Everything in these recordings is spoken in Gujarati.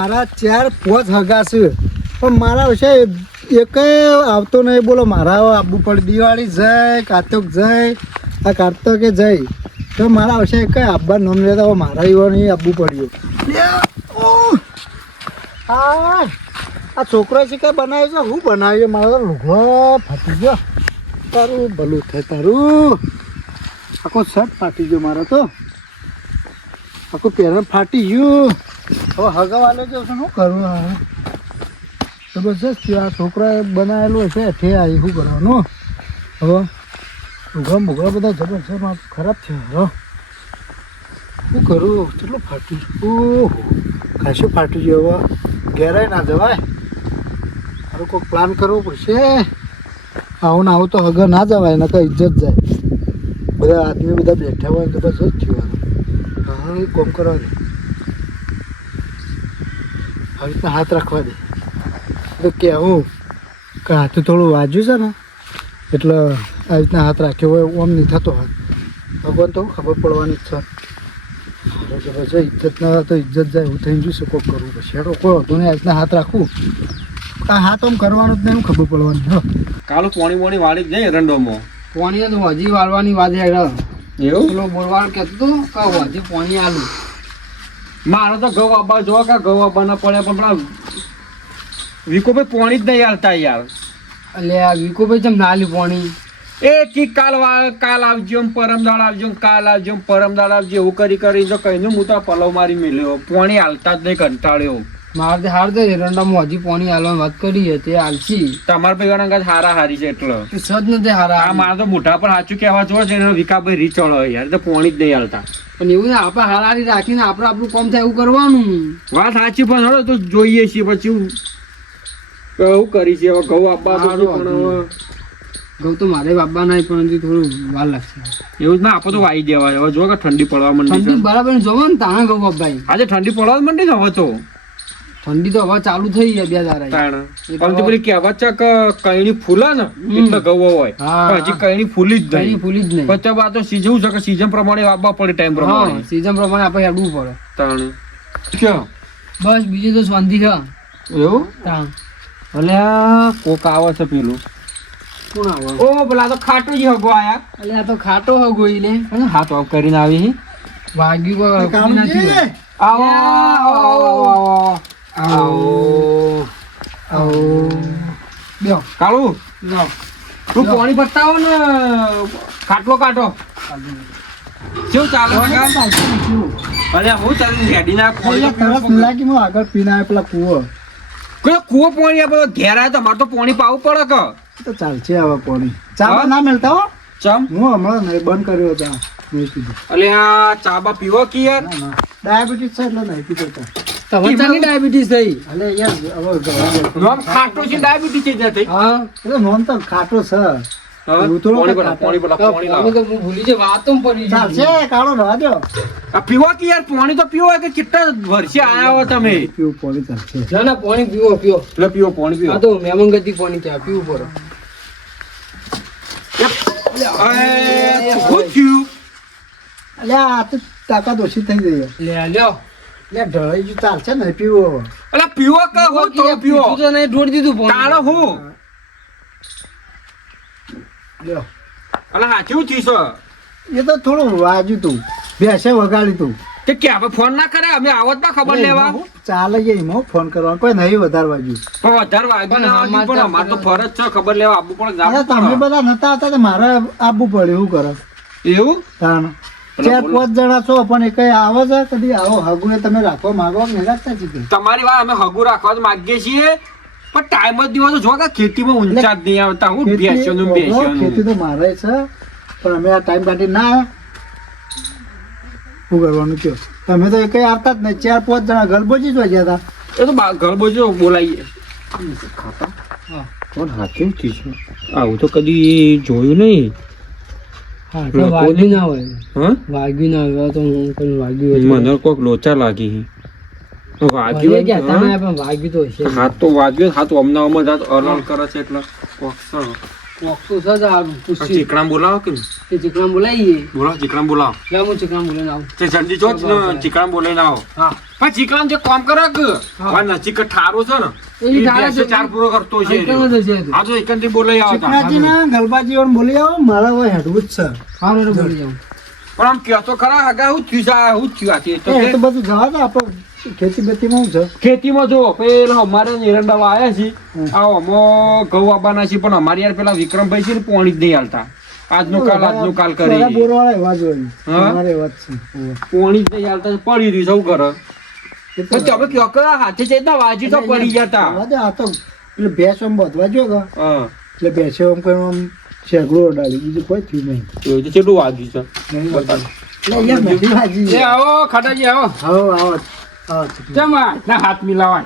મારા 4-5 હગા છે પણ મારા વિશે એક આવતો નહીં. બોલો મારા આવવું પડે. દિવાળી જય, કાર્તક જય, આ કાર્તકે જય, તો મારા વિશે એક આવવા નોમ લેતા મારા એવા નહીં આવવું પડ્યું. આ છોકરો છે કઈ બનાવ્યું છે? હું બનાવ્યું? મારો લુગડો ફાટી ગયો. તારું ભલું થાય તારું. આખો શર્ટ ફાટી ગયો મારો તો. આખું પહેરણ ફાટી ગયું. હવે હગાવાલે જો શું કરું? જબરજસ્ત થયું. આ છોકરાએ બનાવેલું હશે ઠે આવી શું કરવાનું? હવે ઉઘરા મુઘરા બધા જબરજસ્ત ખરાબ થયા. હવે શું કરું? કેટલું ફાટ્યું? ઓહો ખાસું ફાટી ગયું. હવે ઘેરાય ના જવાય. મારું કોઈ પ્લાન કરવો પડશે. આવું ને આવું તો હગર ના જવાય, ને કઈ ઇજ્જત જાય. બધા આદમી બધા બેઠા હોય જબરજસ્ત થયું. હા એ કોમ કરવા દે. આવી રીતના હાથ રાખવા દે. તો કહેવું કે હાથ થોડું વાજ્યું છે ને એટલે આવી રીતના હાથ રાખ્યો હોય ઓમ નહીં થતો હાથ. ભગવાન તો ખબર પડવાની જ છે. જબરજસ્ત ઇજ્જત ના તો ઇજ્જત જાય એવું થઈ ગયું છે. કોક કરવું પછી હેડો કોઈ હતું ને આવી રીતના હાથ રાખવું. આ હાથ આમ કરવાનું જ નહીં, ખબર પડવાની. હો કાલું પોણી વાળી જાય એરંડોમાં. પોણી તો હજી વાળવાની વાત હેડ. એવું પેલો બોલવાનું કહેતું કે હજી પોણી આલું. મારે તો ઘઉં આપવા જો કે ઘઉં આપવા ના પડે પણ પેલા વિકોભાઈ પોણી જ નહીં હાલતા યાર. એટલે આ વિકોભાઈ ચમ ના આલ્યું પોણી? એ કી કાલ આવજો પરમદાળ આવજો કાલ આવજો પરમદાળ આવજો એવું કરી જો કહીને હું તો પલવ મારી મેલ્યો. પોણી હાલતા જ નહીં, કંટાળ્યો. મારે હાર તો એરંડામાં હજી પોણી આલવાની વાત કરી હતી. આલસી તમારા ભાઈ અંગાત હારા હારી છે એટલે સજ નથી હારા. આ મારે તો મોઢા પર સાચું કહેવા જો છે ને વિકાભાઈ રીચળ યાર તો પોણી જ નહીં હાલતા. પણ એવું ને આપણે હારારી રાખીને આપણે આપણું કામ થાય એવું કરવાનું. વાત સાચી પણ હવે તો જોઈએ છીએ પછી એવું કરી છે. હવે ઘઉં આપવા પણ ઘઉં તો મારે બાબા નહીં પણ હજી થોડું વાર લાગશે. એવું જ ના આપો તો વાઈ દેવાય. હવે જો કે ઠંડી પડવા માંડી છે. ઠંડી બરાબર જોવો ને તાણે ઘઉં બાબાઈ. આજે ઠંડી પડવા માંડી ને હવે તો. ઠંડી તો હવે ચાલુ થઈ ગઈ 2 દાડા. પણ તો પેલી કહેવત છે કે કઈની ફૂલા ને એટલે ઘઉં હોય. પણ હજી કઈની ફૂલી જ નહીં. ફૂલી જ નહીં. પછી આ તો સીઝન છે કે સીઝન પ્રમાણે આપવા પડે, ટાઈમ પ્રમાણે. સીઝન પ્રમાણે આપણે હેડવું પડે. તાણે ક્યાં બસ બીજું તો શાંતિ છે. એવું તાણ અલ્યા કોક આવે છે પેલું. કોણ આવે? ઓ પેલા તો ખાટું જ હગો આયા. એટલે આ તો ખાટો હગોઈ લે. હાથ ઓફ કરીને આવી વાગ્યું કોઈ નથી. આવો આવો આવો આવો બેહો. કાળુ લાવ તું પાણી પટાવો ને ખાટલો કાઢો. શું ચાલે અરે હું ચાલે રેડી ના તરસ લાગી હું આગળ પીને આવે પેલા કૂવો. કોઈ કૂવો પાણી આપડે ઘેર આવે તો મારે તો પાણી પાવું પડે કે તો ચાલશે હવે પાણી. ચા ના મળતા હો. ચમ હું હમણાં નહીં બંધ કર્યો હતો. મેં કીધું અલે આ ચાબા પીવો કે યાર ડાયાબિટીસ છે એટલે નહીં પીતો. તમારી ડાયાબિટીસ થઈ? એટલે યાર હવે નોમ ખાટો છે ડાયાબિટીસ જ નથી. હા એટલે નોમ તો ખાટો છે. એવું થોડું પાણી ખાટો. પાણી પાણી લાવો. તો હું ભૂલી જાય વાતો પડી ગઈ. ચાલશે કાળો રવા દો. આ પીવો કે યાર પાણી તો પીવો કે કેટલા વર્ષે આયા હો તમે. પીવું પાણી ચાલશે. ના ના પાણી પીવો પીવો. એટલે પીવો પાણી પીવો. આ તો મહેમાન ગતિ પાણી ત્યાં પીવું પડે. શું થયું? એટલે આ તો તાકાત ઓછી થઈ ગઈ. લે લ્યો એટલે ઢળાઈ ગયું ચાલશે ને પીવું હવે. અલા પીવો કે હું તો પીવો પીધું તો નહીં ઢોળી દીધું પાણી. તાળો હું લ્યો. અલા હાચું થયું છે. એ તો થોડું વાજ્યું તું. ભેંસે વગાડી તું. તે કે આપણે ફોન ના કરે અમે આવત ના ખબર લેવા. ચાલે એમાં ફોન કરવાનો કોઈ નહીં વધારે વાગ્યું. પણ વધારે વાગ્યું ના વાગ્યું પણ અમારે તો ફરજ છે ખબર લેવા આપવું પડે. અરે તમે બધા નતા હતા તો મારે આપવું પડ્યું. શું કરે એવું તાણ 4-5 જણા છો પણ એ કઈ આવે છે કદી આવો હગુ એ તમે રાખવા માંગો કે નહીં રાખતા જીતે? તમારી વાત અમે હગું રાખવા તો માંગીએ છીએ પણ ટાઈમ જ દિવસ જો કે ખેતીમાં ઊંચા જ નહીં આવતા. હું બેસ્યોનું ખેતી તો મારે છે પણ અમે આ ટાઈમ કાઢી ના આવ્યા. શું કરવાનું કયો? તમે તો કઈ આવતા જ નહીં. 4-5 જણા ગલબોજી જ વાગ્યા હતા. એ તો ગરબો બોલાવીએ ખાતા. કોણ હાથે છે આવું તો કદી જોયું નહીં. હા તો વાગ્યું ના હોય. હા વાગ્યું ના હોય તો હું કોઈ વાગ્યું હોય. મને કોક લોચા લાગી ભલે વાગ્યું કહેતા ના પણ વાગ્યું તો હશે. હાથ તો વાગ્યો હાથ અમનાવામાં જાત અલગ કરે છે એટલે કોક વોકતો છે જ આ પૂછી ચીકણા બોલાવો કે એ ચીકણા બોલાવીએ બોલાવો ચીકણા બોલાવો લે હું ચીકણા બોલાવીને આવું તે જલ્દી જો ચીકણા બોલાઈને આવો હા પણ ચીકણા જે કામ કરે કે આ નજીક ઠારો છે ને એ એ ઠારો બેસે છે. ચાર પૂરો કરતો છે એકદમ જ હશે એ તો. આ તો એકંદરી બોલાઈ આવતા ચીકણાજી ના ગલબાજી વાળા બોલી આવો મારા હોય હેડવું જ છે હા રે બોલી જાઉં પણ આમ કહેતો ખરા હગા હું થયું છે હું થયું આ તે તો એ તો બધું જવા દે આપણે ખેતી બેતીમાં શું છે ખેતીમાં જો પેલા અમારે નિરંડાવા આવ્યા છે આ અમો ઘઉં આવવાના છે પણ અમારે યાર પેલા વિક્રમભાઈ છે ને પોણી જ નહીં હાલતા આજનું કાલ પેલા કરી બોરવાળા એવા જ હોય હા? અમારે એવા જ છે પોણી જ નહીં હાલતા પડી રહ્યું સૌ કરે એ તો તમે કયો કે હાથે જઈને વાજી તો પડી જતા જવા દે, આ તો પેલો ભેંસ આમ બધવા જો કે હા એટલે ભેંસે આમ કોઈ આમ શેગડો ઉડાડી બીજું કોઈ થયું નહીં એવું તો કેટલું વાગ્યું છે નહીં બતાવે. એટલે યાર નથી વાજી. એ આવો ખાટાજી આવો આવો આવો આવો. કેમ ના હાથ મિલાવા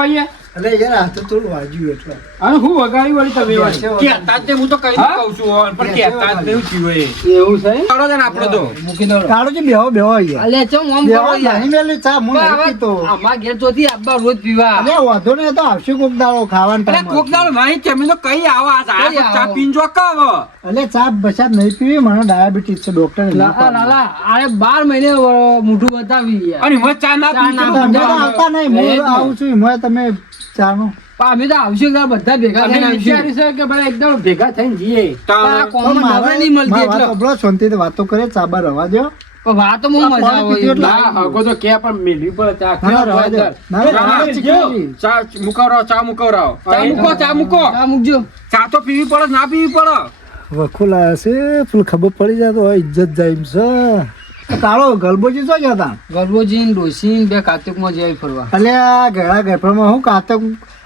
અહીંયા એટલે યાર આ તો થોડું વાજ્યું એટલે અને હું વગાડી વળી તમે ભેંસે કહેતા જ નહીં, હું તો કઈ હા? કહું છું હો, પણ કહેતા જ નહીં થયું એ. એવું છે ચાલો ને આપણે તો મૂકી દો કાળુજી બેહો બેહો અહીંયા. અલ્યા ચમ ઓમ બેહો કરો યાર નહીં મેલી ચા હું નહીં પીતો. અમાર ઘેર ચોથી આબા રોજ પીવા અરે વાંધો નહીં, એ તો આવશે કોક દાડો ખાવાનો અરે time કોક દાડો નહીં તમે તો કઈ આવા આ કઈ તો ચા આવો? પીને જો કાવ એટલે ચા બસાત નહીં પીવી, મને ડાયાબિટીસ છે, ડોક્ટરે ના લાલા પાડી. લાલા આરે 12 મહિને મોઢું બતાવી યાર અને હું ચા ના ચા પીતો ના તમે તો આવતા નહીં, હું આવું છું એમાંય તમે ચાનો. અમે તો આવશે બધા ભેગા થઈને વિચારી છે કે ભાઈ એકદમ ભેગા થઈને જઈએ પણ આ કોમન નવરા નહીં મળતી મારા એટલે વાત સાંભળો, શાંતિથી વાતો કરે, ચા બા રવા દો. પણ વાતો બહુ મજા પાણી આવે પીધું એટલે ના હગો તો કે પણ મેલવી પડે ચા ના, ના, રવા દો. ના, ના, ના, ના, ચીકણાજી. ચા મુકાવરાવ ચા મુકાવરાવ ચા મૂકો ચા મૂકો ચા મૂકજો ચા તો પીવી પડે ના પીવી પડે વખો લાયા છે, પેલું ખબર પડી જાય તો ઇજ્જત જાય એમ છે. કાળો ગલબોજી જો ગયા તા ગરબોજી ને ડોસી ને બે કાતુકમાં જઈ ફરવા એટલે આ ગળા ગરફામાં હું કાતક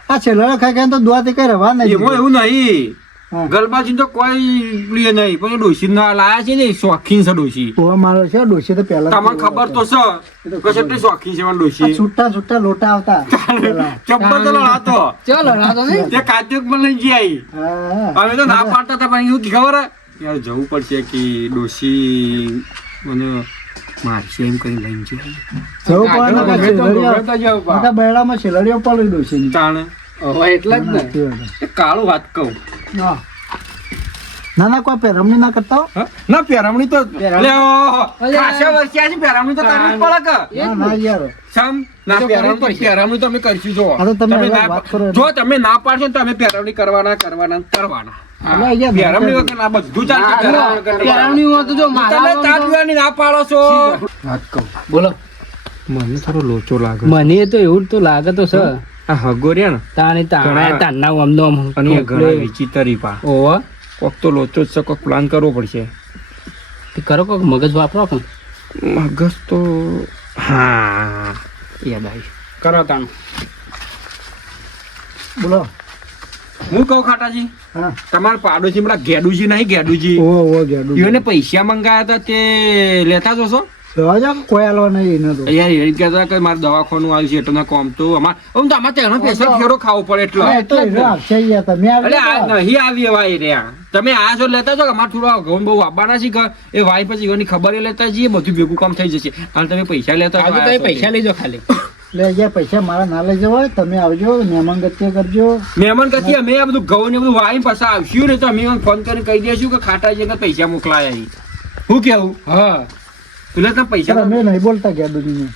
આ છેલ્લા ખાઈ ખાઈને તો દુઆથી કઈ રવા નહીં. એમાં એવું નહીં હા. ગલબાજી તો કોઈ પ્રિય નહીં પણ ડોસી ના લાયા છે ને શોખીન છે ડોસી ઓવા મારો છે ડોશી તો પહેલા તમને ખબર તો છે કે કેટલી શોખીન છે પણ ડોસી છૂટા છૂટા લોટા આવતા પેલા. ચપ્પલ તો લાતો ચલો રાતો ને તે કાત્યોક માં લઈ જઈ હા. અમે તો ના પાડતા હતા પણ એવું ખબર હે? યાર જવું પડશે કે ડોસી મને મારશે એમ કરી લઈને જાય જવું પડે ને ગમે પછી તો શેલડીઓ- ગમે તો જાવ બા. નકા બૈરામાં શેલડીઓ પડી ડોશીની. તાણે હવે એટલે જ ને સાચી વાત છે. એ કાળું વાત કહું હા. ના ના કોઈ પેરમણી ના કરતા હો. હા? ના પેરામણી તો પેરામણી. લે ઓહો, અલ્યા. ખાસા વર્ષિયા છે પેરામણી તો કરવી જ પડે કે ના ના યાર સમ ના તો પેરામણી કરવી પડશે. પેરામણી તો અમે કરશું જો હા તો તમે તમે હવે ના વાત કરો. જો તમે ના પાડશો ને તો અમે પેરામણી કરવાના એટલે યાર પેરામણી વગર આ બધું ચાલશે પેરામણી વગર નહીં. પેરાવણીમાં તો જો મારા તમે ચા પીવાની ના પાડો છો વાત કહું બોલો મને થોડો લોચો લાગે મને તો એવું તો લાગે તો છે આ હગો રહ્યા ને તાણી ઘણા- તારના અમનો અને એ ઘણા વિચિતરી પા ઓહો કોક તો લોચો જ છે કોક પ્લાન કરવો પડશે તે કરો કોક મગજ વાપરો કે મગજ તો હા યાદ આવી કરો તાણ બોલો. હું કહું ખાટાજી હા. તમારા પાડોશી પેલા ગેડુજી નહીં ગેડુજી ઓ ગેડું. એને પૈસા મંગાયા હતા તે લેતા જશો દવા જા કોઈ હાલવા નહીં એને તો. યાર એ કહેતા કે મારે દવાખાનું આવ્યું છે એટલે કોમ તો અમારે તેનો પૈસા ફેરો ખાવો પડે એટલે હા, એ તો હીરો આપશે યાર, તમે આવી એટલે આ જાઓ. નહીં આવી વાય રહ્યા તમે આ છો લેતા છો કે અમારે થોડા ઘઉં બહુ આપવાના છે કે એ વાય પછી એની ખબર એ લેતા જઈએ બધું ભેગું કામ થઈ જશે અને તમે પૈસા લેતા છો આ છો તે. લેજો ખાલી એટલે અહીંયા પૈસા મારા ના લઈ જવાય, તમે આવજો મહેમાન ગતિ કરજો. મહેમાન કથી અમે આ બધું ઘઉં ને બધું વાઈ પછી આવશું ને તો અમે ફોન કરીને કહી દઈશું કે ખાટાજી પૈસા મોકલાયા અહીં. હું કેવું હા પેલા તમે પૈસા સર, અમે નહીં બોલતા ગેડુજીને.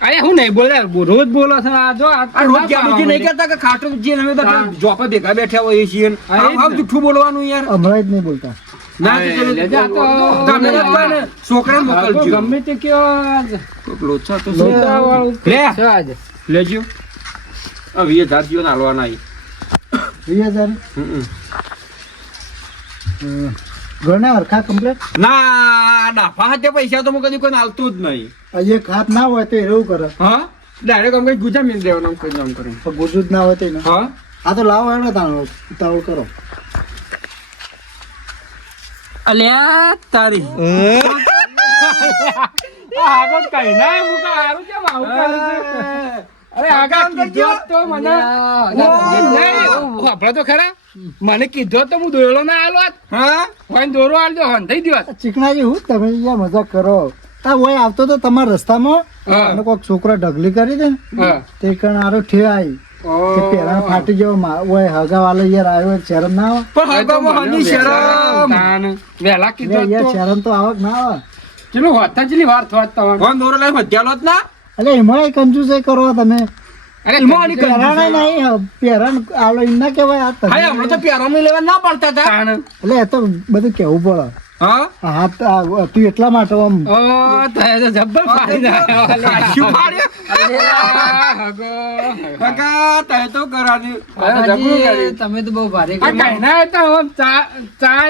અરે હું નહીં બોલે રોજ બોલો છે આ જો આ રોજ ગેડુજી નહીં કહેતા કે ખાટુજી અમે બધા જોપે ભેગા બેઠા હોઈએ છીએ ને હા, એ જ આમ ને. જૂઠું બોલવાનું યાર હમણાં જ નહીં બોલતા. ના તો હા, લેજો, આ તો- તમે જ કહો ને, છોકરાને મોકલજો ગમે તે કયો કોક લોચા તો છે. લોચાવાળું લે છે આજ. લેજો આ 20,000 જીવો ને હાલવાના અહીં. 20,000? ઘણા હરખા કમ્પ્લેટ. ના ડાફા હાથે પૈસા તો હું કદી કોઈ હાલતું જ નહીં એક હાથ ના હોય તો એવું કરે, હા ડાયરેક્ટ આમ કઈ ગુજા મિલ દેવાનું આમ કઈ આમ કરીને પણ ગુજુ જ ના હોય તો એને. હા હા તો લાવો એનો તાણો ઉતાવળ કરો. અલ્યા તારી આગળ કઈ ના મુકા હારું કેમ આવું કરે છે? અરે આગળ કીધો તો મને આપણે તો ખરા મને કીધો તો હું દોયલો ના આલો હા હોય દોરો આલજો હન થઈ દિવસ ચીકણાજી હું તમે અહીંયા મજાક કરો. આ હોય આવતો તો તમારા રસ્તામાં હા. અને કોઈક છોકરા ઢગલી કરી દે ને હા તે કણ આરો ઠે આવી કે પેરણ ફાટી ગયો ઓય હગાવાલો યાર આવ્યો શરમ ના આવે પણ હગામાં હની શરમ વહેલા કીધું યાર શરમ તો આવક ના આવે ચલો હોતા ચલી વાર થોત તમારે કોણ દોરો લઈ મધ્યાલો જ ના એટલે એમાં કંજૂસ કરો તમે અરે એમાં આની પેરણ નહીં પેરણ આલો એમ ના કહેવાય આ તમે. હાય હમણાં તો પ્યારામાં લેવા ના પડતા હતા તાણ. એટલે એ તો બધું કેવું પડે હા હા તું એટલા માટે આમ ઓ તય તો જબ્બર ફાડી નાખ્યો શું પાડ્યો હગો કાકા તે તો કરાવ્યું દાદાજી, તમે તો બહુ ભારે ચા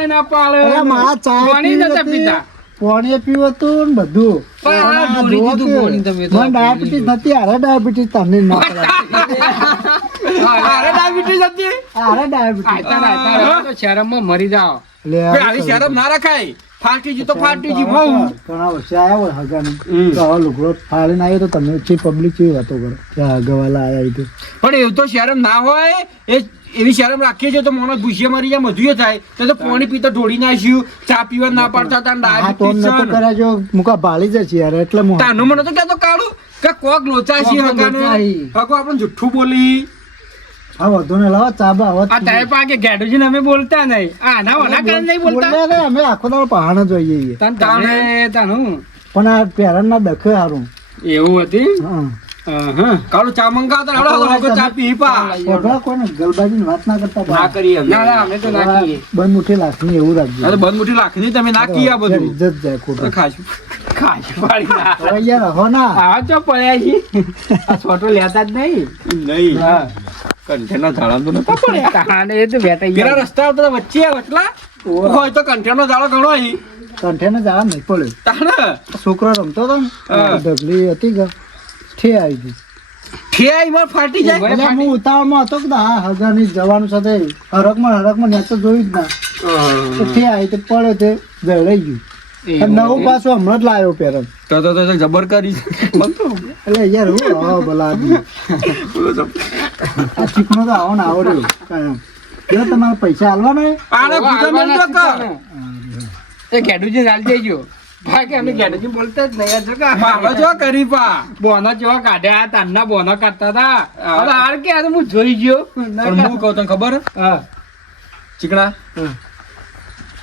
ના પાડે અરે મારા ચા પાણી નતા પીતા પાણી પીવું હતું ને બધું પણ આ આ ઢોળી જુઓ દીધું કે પાણી તમે તો. મને ડાયાબિટીસ નથી અરે ડાયાબિટીસ તમને ના કરાય. અરે ડાયાબિટીસ હતી અરે ડાયાબિટીસ આયતા ના આયતા તો શરમમાં મરી જાઓ લે બે આવી શરમ ના રખાય ફાટી જી તો ફાટી જી બહુ ઘણા વર્ષે આવ્યા હોય હગાની તો હવે લુગડો ફાડીને આવ્યો તો તમે ચી પબ્લિક ચી વાતો કરો કે હગાવાલા આવ્યા તો પણ એવું તો શરમ ના હોય એ એવી શરમ રાખીએ છે તો માણસ ભૂસિયા મરી જાય મધુએ થાય તો પાણી પીતો ઢોળી નાખ્યું ચા પીવા ના પાડતા હતા હા તો નતો ડાયાબિટીસ કર્યા જો મુકા ભાળી જશે યાર એટલે હું તાનું મને તો કહેતો કાળું કે કોક લોચા છે કોક હગાને લોચાઈ. હગો આપણે જુઠ્ઠું બોલી હા વધુ ને લાવો ચાબા આ તારે પાકે ગેડુજી અમે બોલતા નહીં આના વાલા કાન નહીં બોલતા અમે આખો દાડો પહાણ જ જોઈએ છીએ. તન તમે તાનું પણ આ પેરણ ના દખે હારું એવું હતી હા કાળું ચા મંગાવતા હડો હગો ચા પી પા ઓઢવા કોને ગલબાજીની વાત ના કરતા ના કરીએ અમે. ના ના અમે તો ના કીએ બંધ મુઠ્ઠી લાખની એવું રાખજો અરે બંધ મુઠ્ઠી લાખની તમે ના કીયા બધું ઇજ્જત જાય ખોટું ખાશું ખાઈ પાડી ના હવે યાર હો ના આવા ચો પડ્યા છી આ છોટો લેતા જ નહીં નહીં હા કંઠેના ઝાડા તો નતા પડ્યા તાને એ તો બેઠા પેલા રસ્તા ઉપર વચ્ચે વચલા હોય તો કંઠેનો ઝાડો ઘણો અહીં કંઠે જવા નહીં પડે તાને છોકરો રમતો હતો ને હા. ઢગલી હતી કે ઠે આવી ગઈ ઠેઈ માં ફાટી જાય એટલે હું ઉતાવળમાં હતો કે હા હજારની જવાનું સાથે હરકમાં નેચો જોઈ જ ના તો ઠે આવી તે પડે તે જળાઈ ગયું અને નવું પાછું હમણાં જ લાવ્યો પેરણ તો જબર કરી એટલે યાર હું હા ભલા આદમી. આ ચીકણો તો આવો ને આવડ્યો કાયમ જો તમારે પૈસા આલવાના હોય, આને પૂછો મેલતો કર એ ગેડુજી નાલ દેજો બાકી અમે ગેડુજી બોલતા જ નહીં આ જગા મારો જો કરી પા બોનો જેવા કાઢ્યા તાનના બોનો કાઢતા હતા હવે હાર કે આ તો હું જોઈ ગયો પણ હું કહું તને ખબર હા ચીકણા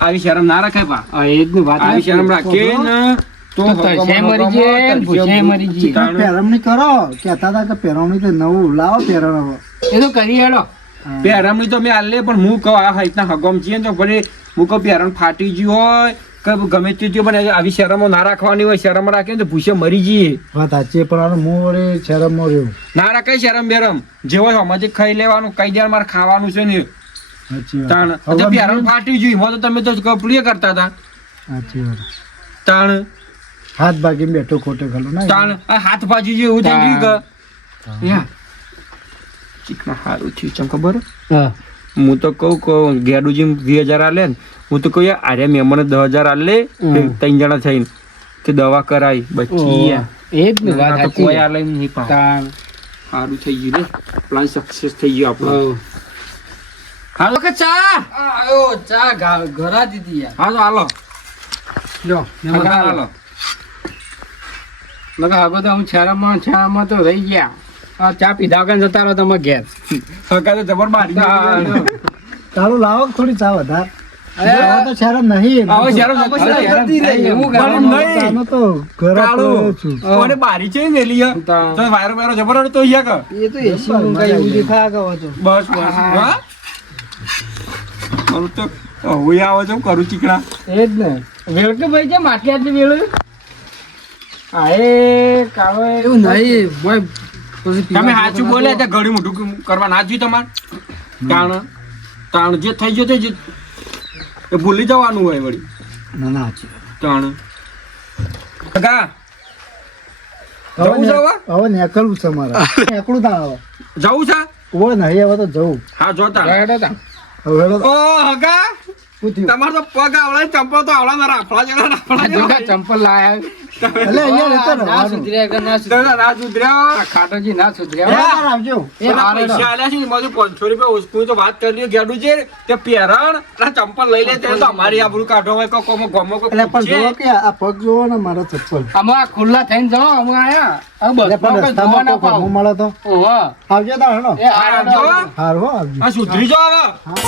આવી શરમ ના રખાય પા હા, એ જ ની વાત આવી શરમ રાખીએ ને તો તરસે મરી જાય ને ભૂસે મરી જાય. તાણે. પેરવણી કરો કહેતા હતા કે પેરવણી તો નવું લાવો પેરણ હવે એ તો કરી હેડો પેરામણી તો મેં આલે પણ હું કહું આ હાઈટના હગમ છીએ ને તો ભલે હું કહું પેરણ ફાટી ગયું હોય કે ગમે તે થયું પણ આવી શરમો ના રાખવાની હોય શરમ રાખીએ ને તો ભૂસે મરી જઈએ વાત સાચી પણ આનો મોં વળી શરમમાં રહ્યો ના રાખાય શરમ બેરમ જે હોય સમજે ખાઈ લેવાનું કઈ દે મારે ખાવાનું છે ને સાચી તાણ વાત તો પેરણ ફાટી ગયું એમાં તો તમે તો કપડીએ કરતા હતા સાચી વાત તાણ હાથ ભાગીને બેઠો ખોટે ખલો ના તાણ આ હાથ ભાજી જેવું થઈ ગયું કે યા ચીકણા સારું થયું ચમ ખબર હા હું તો કહું ગેડુજી 2000 આલે ને હું તો કહું યાર આરે મહેમાને 10,000 આલે 3 જણા થઈને કે દવા કરાઈ બચી યાર. એ જ ની વાત ના તો સાચી. કોઈ આલે નહીં પા તાણ. સારું થઈ ગયું ને પ્લાન સક્સેસ થઈ ગયો આપણો હઉ. હાલો કે ચા આયો ચા ઘરા દીધી યાર હા તો હાલો લો હાલો લગા આગો તો હું છારામાં તો રહી ગયા આ ચા પીધા વગર જતા રહો તમે ઘેર હકા તો જબર મારી દીધી. તારું લાવો કે થોડી ચા વધાર અરે, હવે તો શરમ નહીં હવે શરમ હવે નથી. શરમ થઈ એવું પણ કરવાનું. નહીં. ચાનો તો ઘર કાળું. છું કોને બારી છે ને એલી હે? તાણ. તો વાયરો વાયરો જબર હતો અહીંયા કે? એ તો એસી નું કઈ એવું દેખાયા કરો છો બસ બસ હા મારું તો હું આવો છો કરું ચીકણા એ જ ને વેળ કે ભાઈ છે માટલી આટલી વેળ હા એ કાળો એવું નહીં બોય તમે સાચું બોલ્યા ત્યાં ઘડી મોઢું કરવા ના જોયું તમારે તાણ તાણ જે થઈ ગયો તે જ- એ ભૂલી જવાનું હોય વળી ના ના સાચી તાણ કાકા વાત. જવું છે હવે? હવે નીકળવું છે મારે નીકળું તા હવે જવું છે ઓય નહીં હવે તો જવું હા જોતા હવે હેડો. ઓ હગા શું થયું? તમારો તો પગ આવડે ચંપલ તો આવડા ના રાફડા જેવા રાફડા જેવા. ચંપલ લાયા એટલે અહીંયા રહેતો ના રહેવાનું. સુધર્યા કે ના તો સુધર્યા. ના સુધર્યા. આ ખાટોજી ના સુધર્યા. બરાબર આવજો. એ પેલા હારે પૈસા આલ્યા છે ને, એમાંથી 500 રૂપિયા ઓછું તો વાત કરી ગેડું છે તે પહેરણ અને ચંપલ લઈ લે તે તો અમારી આબરૂ કાઢો હોય કોઈ કોમો ગમો કોઈ એટલે પણ પૂછે. જુઓ કે આ પગ જુઓ ને મારા ચપ્પલ. આમાં આ ખુલ્લા થઈને જાઓ અમે આયા. આ એટલે પણ બસમાં કોઈ જોવા રસ્તામાં ના કોઈ પાવ. ઘરનું મળે તો ઓહો. આવજો તાણ હેડો. એ હારે આવજો. આવજો. હારું હો આવજો. આ સુધરી જાઓ હવે. હા.